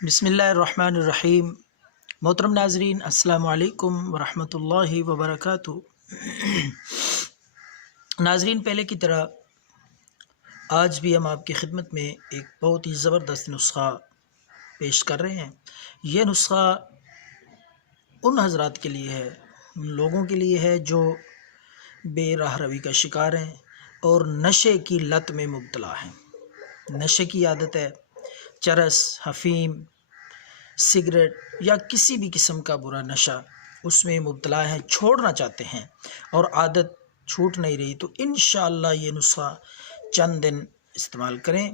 بسم اللہ الرحمن الرحیم۔ محترم ناظرین، السلام علیکم ورحمۃ اللہ وبرکاتہ۔ ناظرین، پہلے کی طرح آج بھی ہم آپ کی خدمت میں ایک بہت ہی زبردست نسخہ پیش کر رہے ہیں۔ یہ نسخہ ان حضرات کے لیے ہے، ان لوگوں کے لیے ہے جو بے راہ روی کا شکار ہیں اور نشے کی لت میں مبتلا ہیں۔ نشے کی عادت ہے، چرس، حفیم، سگریٹ یا کسی بھی قسم کا برا نشہ اس میں مبتلا ہیں، چھوڑنا چاہتے ہیں اور عادت چھوٹ نہیں رہی، تو انشاءاللہ یہ نسخہ چند دن استعمال کریں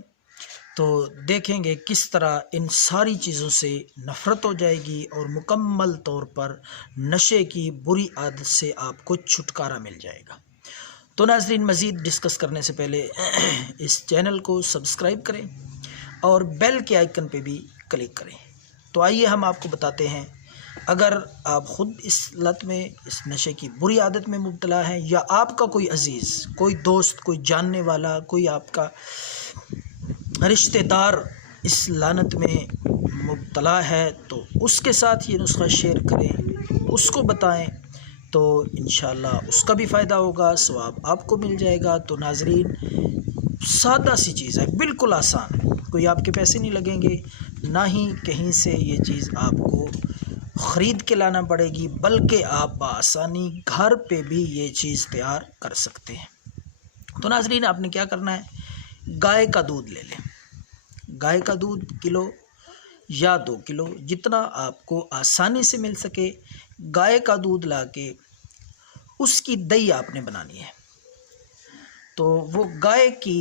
تو دیکھیں گے کس طرح ان ساری چیزوں سے نفرت ہو جائے گی اور مکمل طور پر نشے کی بری عادت سے آپ کو چھٹکارا مل جائے گا۔ تو ناظرین، مزید ڈسکس کرنے سے پہلے اس چینل کو سبسکرائب کریں اور بیل کے آئیکن پہ بھی کلک کریں۔ تو آئیے ہم آپ کو بتاتے ہیں، اگر آپ خود اس لت میں، اس نشے کی بری عادت میں مبتلا ہیں یا آپ کا کوئی عزیز، کوئی دوست، کوئی جاننے والا، کوئی آپ کا رشتہ دار اس لعنت میں مبتلا ہے، تو اس کے ساتھ یہ نسخہ شیئر کریں، اس کو بتائیں، تو انشاءاللہ اس کا بھی فائدہ ہوگا، ثواب آپ کو مل جائے گا۔ تو ناظرین، سادہ سی چیز ہے، بالکل آسان، کوئی آپ کے پیسے نہیں لگیں گے، نہ ہی کہیں سے یہ چیز آپ کو خرید کے لانا پڑے گی، بلکہ آپ بآسانی گھر پہ بھی یہ چیز تیار کر سکتے ہیں۔ تو ناظرین، آپ نے کیا کرنا ہے، گائے کا دودھ لے لیں، گائے کا دودھ کلو یا 2 کلو، جتنا آپ کو آسانی سے مل سکے، گائے کا دودھ لا کے اس کی دہی آپ نے بنانی ہے۔ تو وہ گائے کی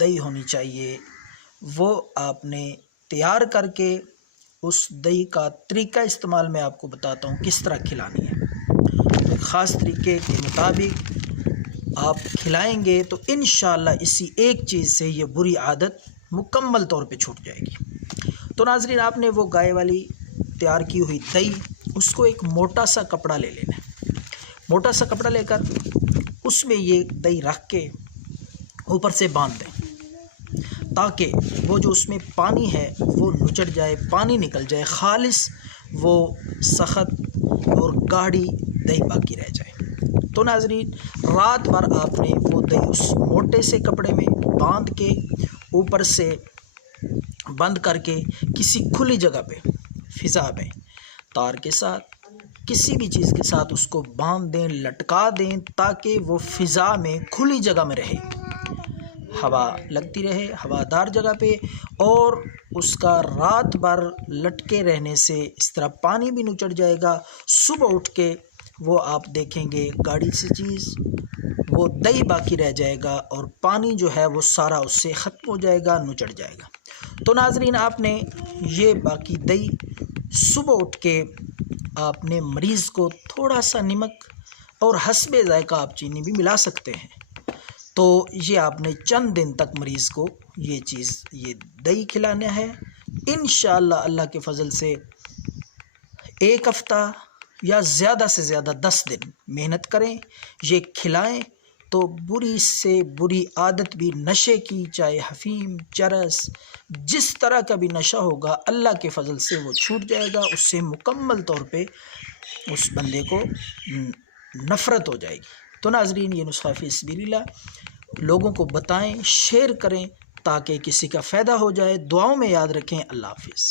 دہی ہونی چاہیے، وہ آپ نے تیار کر کے اس دہی کا طریقہ استعمال میں آپ کو بتاتا ہوں کس طرح کھلانی ہے۔ ایک خاص طریقے کے مطابق آپ کھلائیں گے تو انشاءاللہ اسی ایک چیز سے یہ بری عادت مکمل طور پہ چھوٹ جائے گی۔ تو ناظرین، آپ نے وہ گائے والی تیار کی ہوئی دہی، اس کو ایک موٹا سا کپڑا لے لینا ہے، موٹا سا کپڑا لے کر اس میں یہ دہی رکھ کے اوپر سے باندھ دیں، تاکہ وہ جو اس میں پانی ہے وہ نچڑ جائے، پانی نکل جائے، خالص وہ سخت اور گاڑھی دہی باقی رہ جائے۔ تو ناظرین، رات بھر آپ نے وہ دہی اس موٹے سے کپڑے میں باندھ کے اوپر سے بند کر کے کسی کھلی جگہ پہ، فضا میں، تار کے ساتھ، کسی بھی چیز کے ساتھ اس کو باندھ دیں، لٹکا دیں، تاکہ وہ فضا میں کھلی جگہ میں رہے، ہوا لگتی رہے، ہوادار جگہ پہ، اور اس کا رات بھر لٹکے رہنے سے اس طرح پانی بھی نچڑ جائے گا۔ صبح اٹھ کے وہ آپ دیکھیں گے گاڑھی سی چیز، وہ دہی باقی رہ جائے گا اور پانی جو ہے وہ سارا اس سے ختم ہو جائے گا، نچڑ جائے گا۔ تو ناظرین، آپ نے یہ باقی دہی صبح اٹھ کے آپ نے مریض کو تھوڑا سا نمک اور حسب ذائقہ آپ چینی بھی ملا سکتے ہیں، تو یہ آپ نے چند دن تک مریض کو یہ چیز، یہ دہی کھلانا ہے۔ انشاءاللہ اللہ کے فضل سے 1 ہفتہ یا زیادہ سے زیادہ 10 دن محنت کریں، یہ کھلائیں، تو بری سے بری عادت بھی نشے کی، چاہے حفیم، چرس، جس طرح کا بھی نشہ ہوگا، اللہ کے فضل سے وہ چھوٹ جائے گا، اس سے مکمل طور پہ اس بندے کو نفرت ہو جائے گی۔ تو ناظرین، یہ نسخہ فی سبیل اللہ لوگوں کو بتائیں، شیئر کریں، تاکہ کسی کا فائدہ ہو جائے۔ دعاؤں میں یاد رکھیں۔ اللہ حافظ۔